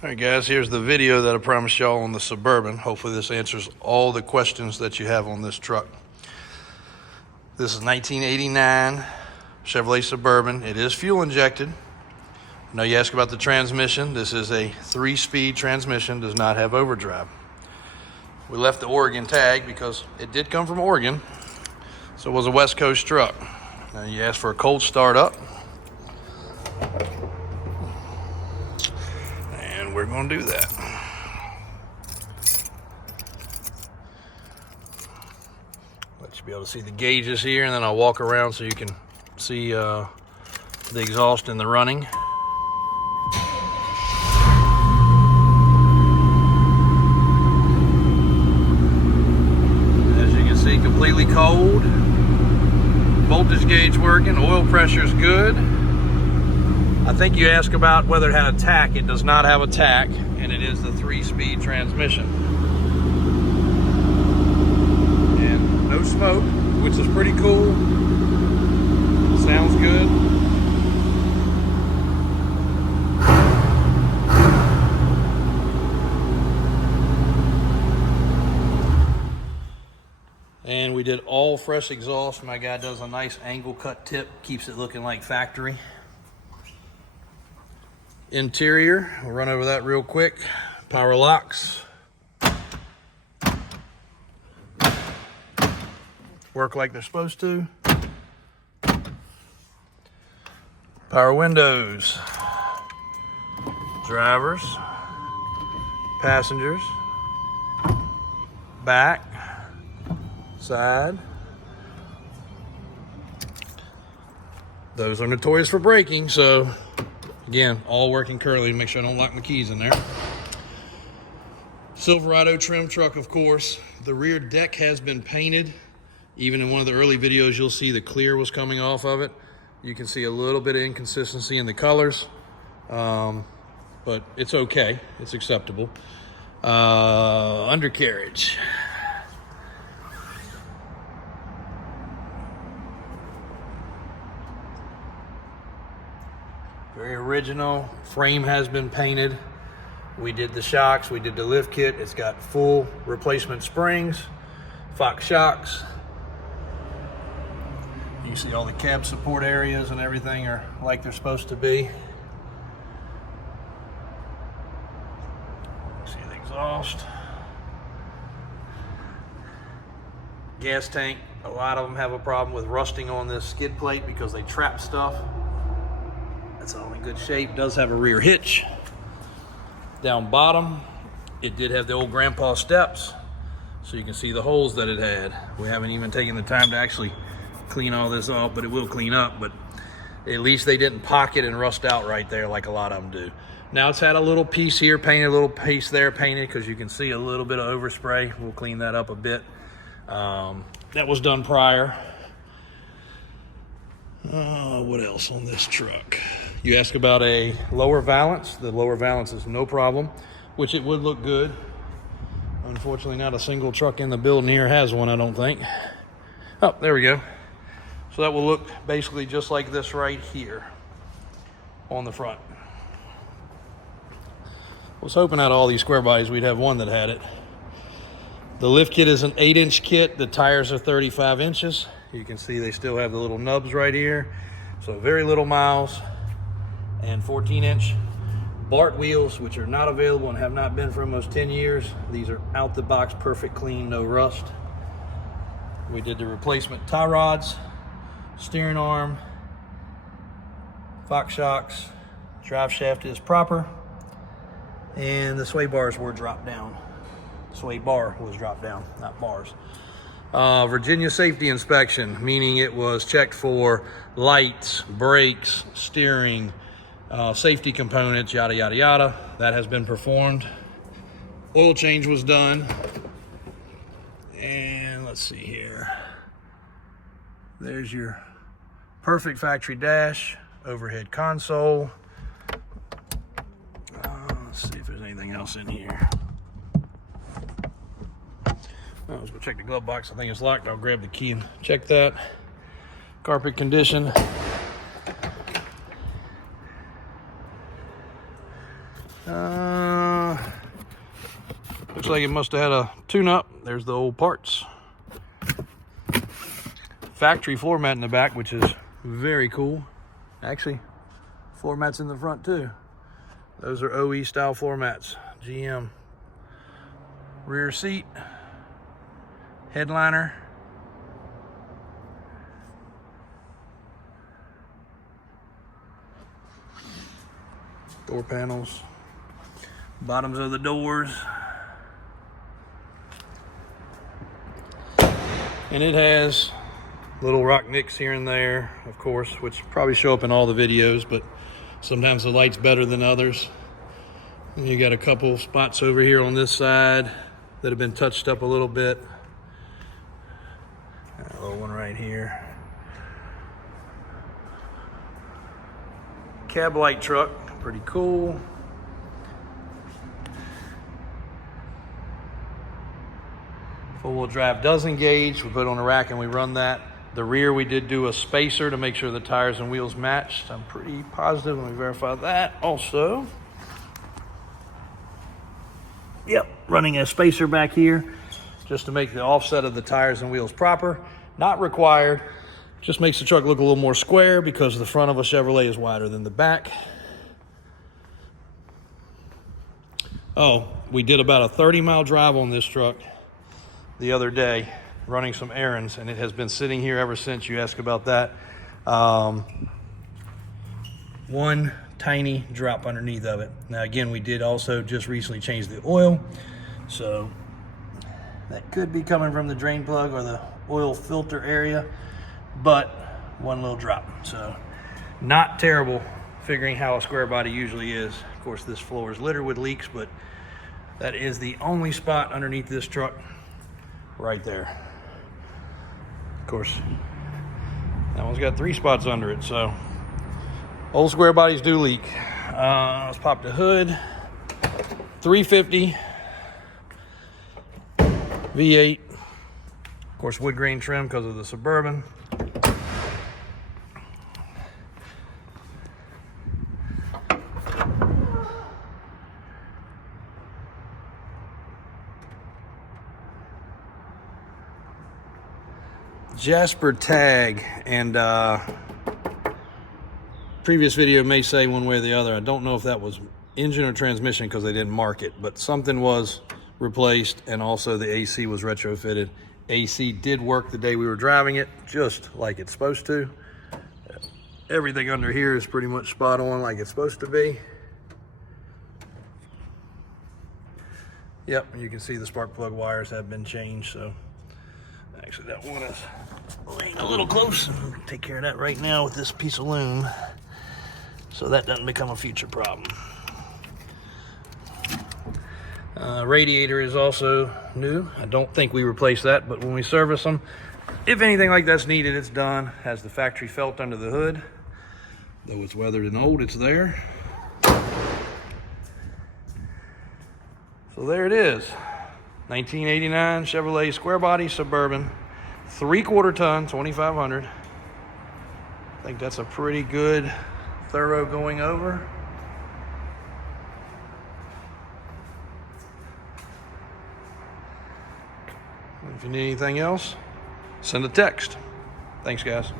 All right, guys, here's the video that I promised y'all on the Suburban. Hopefully this answers all the questions that you have on this truck. This is 1989 Chevrolet Suburban. It is fuel injected. I know you asked about the transmission. This is a 3-speed transmission, does not have overdrive. We left the Oregon tag because it did come from Oregon, so it was a West Coast truck. Now you asked for a cold start up. And we're gonna do that. Let you be able to see the gauges here, and then I'll walk around so you can see the exhaust and the running. As you can see, completely cold. Voltage gauge working, oil pressure's good. I think you asked about whether it had a tach. It does not have a tach, and it is the 3-speed transmission. And no smoke, which is pretty cool. Sounds good. And we did all fresh exhaust. My guy does a nice angle cut tip, keeps it looking like factory. Interior, we'll run over that real quick. Power locks. Work like they're supposed to. Power windows. Drivers. Passengers. Back. Side. Those are notorious for braking, so again, all working currently. Make sure I don't lock my keys in there. Silverado trim truck, of course. The rear deck has been painted. Even in one of the early videos, you'll see the clear was coming off of it. You can see a little bit of inconsistency in the colors, but it's okay. It's acceptable. Undercarriage. Very original. Frame has been painted. We did the shocks, we did the lift kit. It's got full replacement springs, Fox shocks. You see all the cab support areas and everything are like they're supposed to be. See the exhaust. Gas tank, a lot of them have a problem with rusting on this skid plate because they trap stuff. It's all in good shape. Does have a rear hitch. Down bottom, it did have the old grandpa steps, so you can see the holes that it had. We haven't even taken the time to actually clean all this off, but it will clean up. But at least they didn't pocket and rust out right there like a lot of them do. Now it's had a little piece here painted, a little piece there painted, because you can see a little bit of overspray. We'll clean that up a bit. That was done prior. What else on this truck? You ask about a lower valance. The lower valance is no problem, which it would look good. Unfortunately, not a single truck in the building here has one, I don't think. Oh, there we go. So that will look basically just like this right here on the front. I was hoping out of all these square bodies we'd have one that had it. The lift kit is an 8-inch kit. The tires are 35 inches. You can see they still have the little nubs right here. So very little miles. And 14-inch Bart wheels, which are not available and have not been for almost 10 years. These are out the box, perfect clean, no rust. We did the replacement tie rods, steering arm, Fox shocks, drive shaft is proper, and the sway bars were dropped down. Sway bar was dropped down, not bars. Virginia safety inspection, meaning it was checked for lights, brakes, steering, safety components, yada, yada, yada. That has been performed. Oil change was done. And let's see here. There's your perfect factory dash, overhead console. Let's see if there's anything else in here. Let's go check the glove box. I think it's locked. I'll grab the key and check that. Carpet condition. Looks like it must have had a tune-up. There's the old parts. Factory floor mat in the back, which is very cool. Actually, floor mats in the front too. Those are OE style floor mats, GM. Rear seat, headliner. Door panels, bottoms of the doors. And it has little rock nicks here and there, of course, which probably show up in all the videos, but sometimes the light's better than others. And you got a couple spots over here on this side that have been touched up a little bit. A little one right here. Cab light truck, pretty cool. Four-wheel drive does engage. We put it on a rack and we run that. The rear, we did do a spacer to make sure the tires and wheels matched. I'm pretty positive. Let me verify that also. Yep, running a spacer back here just to make the offset of the tires and wheels proper. Not required. Just makes the truck look a little more square because the front of a Chevrolet is wider than the back. Oh, we did about a 30-mile drive on this truck the other day, running some errands, and it has been sitting here ever since. You ask about that. One tiny drop underneath of it. Now again, we did also just recently change the oil, so that could be coming from the drain plug or the oil filter area, but one little drop. So not terrible, figuring how a square body usually is. Of course, this floor is littered with leaks, but that is the only spot underneath this truck right there. Of course, that one's got 3 spots under it, so old square bodies do leak. Let's pop the hood. 350 V8. Of course, wood grain trim because of the Suburban. Jasper tag, and previous video may say one way or the other. I don't know if that was engine or transmission because they didn't mark it, but something was replaced, and also the AC was retrofitted. AC did work the day we were driving it, just like it's supposed to. Everything under here is pretty much spot on like it's supposed to be. Yep, and you can see the spark plug wires have been changed, so actually that one is laying a little close. I'll take care of that right now with this piece of loom, so that doesn't become a future problem. Radiator is also new. I don't think we replaced that, but when we service them, if anything like that's needed, it's done. Has the factory felt under the hood. Though it's weathered and old, it's there. So there it is. 1989 Chevrolet Square Body Suburban, 3/4 ton, 2,500. I think that's a pretty good, thorough going over. If you need anything else, send a text. Thanks, guys.